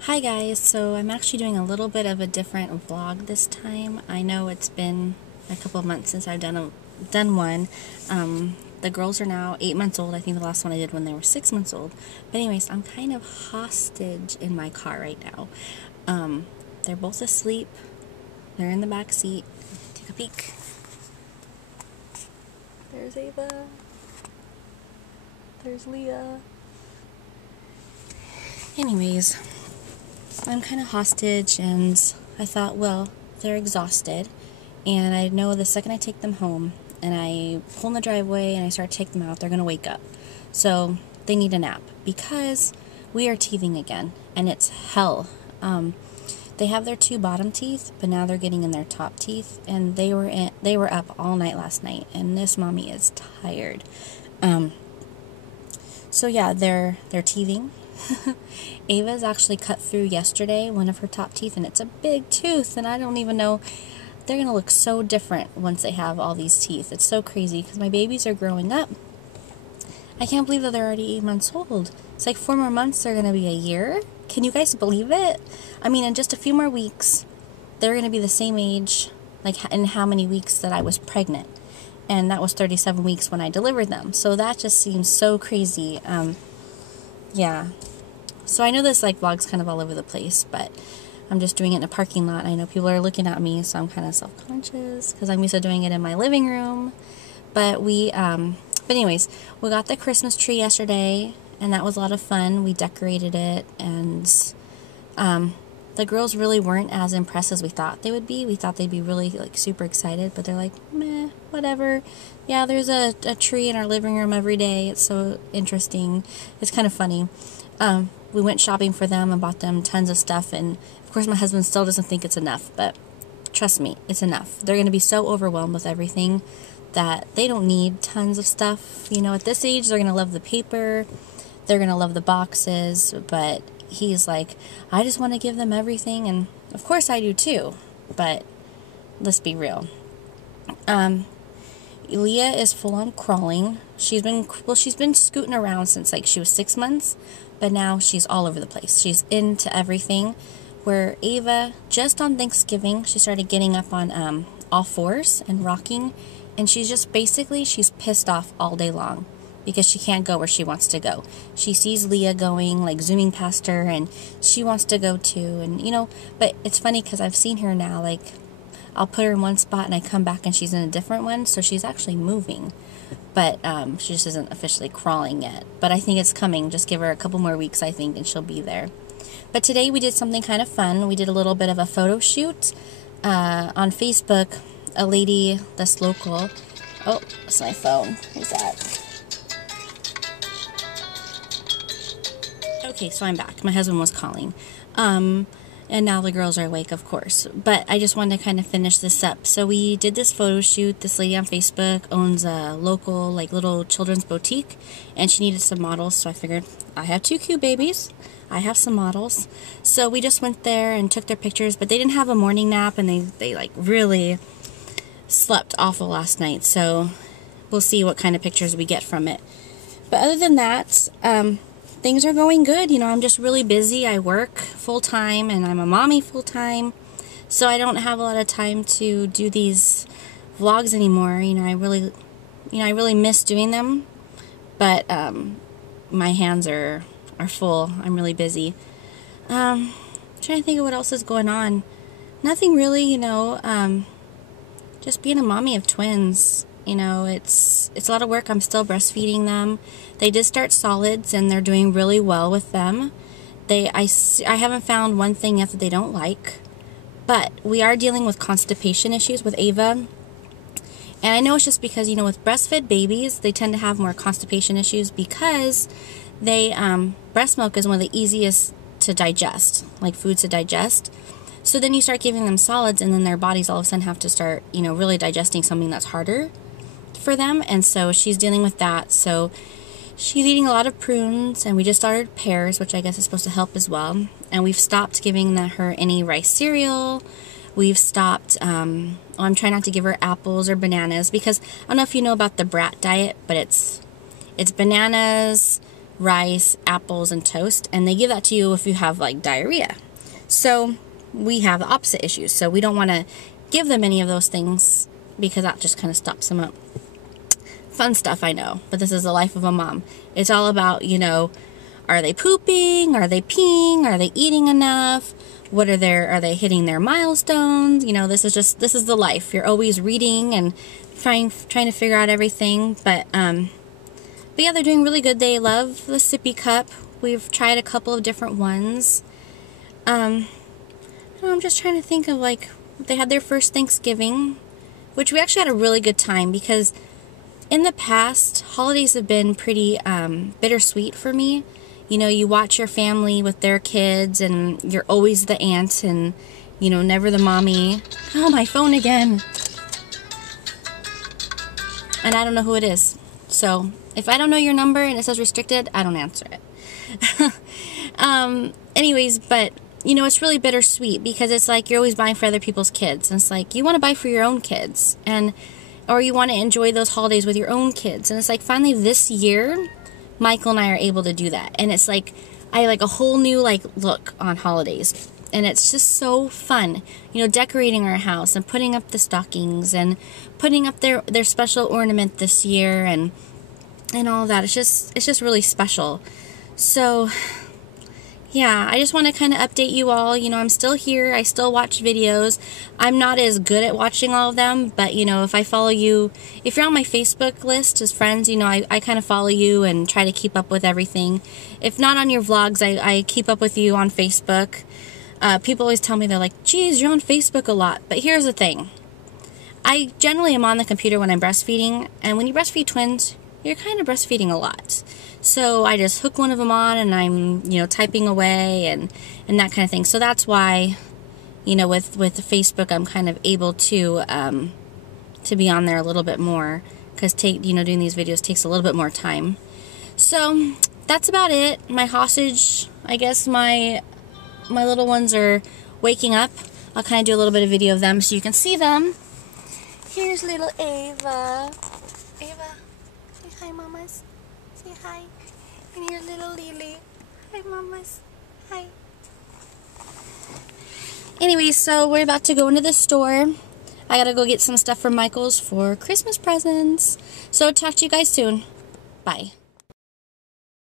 Hi guys, so I'm actually doing a little bit of a different vlog this time. I know it's been a couple of months since I've done one. The girls are now 8 months old. I think the last one I did when they were 6 months old. But anyways, I'm kind of hostage in my car right now. They're both asleep. They're in the back seat. Take a peek. There's Ava. There's Leah. Anyways, I'm kind of hostage, and I thought, well, they're exhausted, and I know the second I take them home and I pull in the driveway and I start to take them out, they're going to wake up. So they need a nap because we are teething again, and it's hell. They have their 2 bottom teeth, but now they're getting in their top teeth, and they were up all night last night, and this mommy is tired. So yeah, they're teething. Ava's actually cut through yesterday one of her top teeth, and it's a big tooth, and I don't even know, they're gonna look so different once they have all these teeth. It's so crazy because my babies are growing up. I can't believe that they're already 8 months old. It's like 4 more months, they're gonna be a year. Can you guys believe it? I mean, in just a few more weeks they're gonna be the same age, like in how many weeks that I was pregnant, and that was 37 weeks when I delivered them. So that just seems so crazy. Yeah. So I know this vlog's kind of all over the place, but I'm just doing it in a parking lot. I know people are looking at me, so I'm kind of self-conscious because I'm used to doing it in my living room. But anyways, we got the Christmas tree yesterday, and that was a lot of fun. We decorated it, and the girls really weren't as impressed as we thought they would be. We thought they'd be really super excited, but they're like, meh, whatever. Yeah, there's a tree in our living room every day. It's so interesting. It's kind of funny. We went shopping for them and bought them tons of stuff, and of course my husband still doesn't think it's enough, but trust me, it's enough. They're going to be so overwhelmed with everything that they don't need tons of stuff. You know, at this age, they're going to love the paper, they're going to love the boxes, but he's like, I just want to give them everything, and of course I do too, but let's be real. Leah is full on crawling. She's been scooting around since she was 6 months, but now she's all over the place. She's into everything. Where Ava, just on Thanksgiving, she started getting up on all fours and rocking, and she's pissed off all day long because she can't go where she wants to go. She sees Leah going, zooming past her, and she wants to go too, and but it's funny because I've seen her now, I'll put her in one spot and I come back and she's in a different one, so she's actually moving. But she just isn't officially crawling yet. But I think it's coming. Just give her a couple more weeks, I think, and she'll be there. But today we did something kind of fun. We did a little bit of a photo shoot on Facebook. A lady that's local. Oh, that's my phone. Who's that? Okay, so I'm back. My husband was calling. And now the girls are awake, of course. But I just wanted to kind of finish this up. So we did this photo shoot. This lady on Facebook owns a local, little children's boutique, and she needed some models, so I figured, I have 2 cute babies. I have some models. So we just went there and took their pictures, but they didn't have a morning nap, and they really slept awful last night. So we'll see what kind of pictures we get from it. But other than that, things are going good. I'm just really busy. I work full-time, and I'm a mommy full-time, so I don't have a lot of time to do these vlogs anymore. I really miss doing them, but my hands are full. I'm really busy. Trying to think of what else is going on. Nothing really, just being a mommy of twins. It's a lot of work. I'm still breastfeeding them. They did start solids, and they're doing really well with them. I haven't found one thing yet that they don't like, but we are dealing with constipation issues with Ava. And I know it's just because, with breastfed babies, they tend to have more constipation issues because breast milk is one of the easiest to digest, foods to digest. So then you start giving them solids, and then their bodies all of a sudden have to start, really digesting something that's harder for them. And so she's dealing with that. So she's eating a lot of prunes, and we just started pears, which I guess is supposed to help as well. And we've stopped giving her any rice cereal. We've stopped, I'm trying not to give her apples or bananas, because I don't know if you know about the brat diet, but it's bananas, rice, apples, and toast, and they give that to you if you have like diarrhea. So we have the opposite issues, so we don't want to give them any of those things because that just kind of stops them up. Fun stuff, I know, but this is the life of a mom. It's all about, you know, are they pooping? Are they peeing? Are they eating enough? Are they hitting their milestones? You know, this is the life. You're always reading and trying to figure out everything. But yeah, they're doing really good. They love the sippy cup. We've tried a couple of different ones. I'm just trying to think of, like, they had their first Thanksgiving, which we actually had a really good time because in the past, holidays have been pretty bittersweet for me. You know, you watch your family with their kids, and you're always the aunt and, you know, never the mommy. Oh, my phone again. And I don't know who it is. So, if I don't know your number and it says restricted, I don't answer it. Anyways, but, you know, it's really bittersweet because it's like you're always buying for other people's kids. And it's like you want to buy for your own kids. Or you want to enjoy those holidays with your own kids. And it's like finally this year, Michael and I are able to do that. And it's like, I like a whole new like look on holidays. And it's just so fun. You know, decorating our house and putting up the stockings and putting up their special ornament this year and all that. It's just really special. So yeah, I just want to kind of update you all. You know, I'm still here. I still watch videos. I'm not as good at watching all of them, but, you know, if I follow you, if you're on my Facebook list as friends, you know, I kind of follow you and try to keep up with everything. If not on your vlogs, I keep up with you on Facebook. People always tell me, they're like, geez, you're on Facebook a lot. But here's the thing. I generally am on the computer when I'm breastfeeding, and when you breastfeed twins, you're kind of breastfeeding a lot. So I just hook one of them on and I'm, you know, typing away and that kind of thing. So that's why, you know, with Facebook, I'm kind of able to be on there a little bit more because doing these videos takes a little bit more time. So that's about it. My hostage, I guess my little ones are waking up. I'll kind of do a little bit of video of them so you can see them. Here's little Ava. Ava, say hi, mamas. Say hi. And here's little Lily. Hi, mamas. Hi. Anyway, so we're about to go into the store. I gotta go get some stuff from Michael's for Christmas presents. So talk to you guys soon. Bye.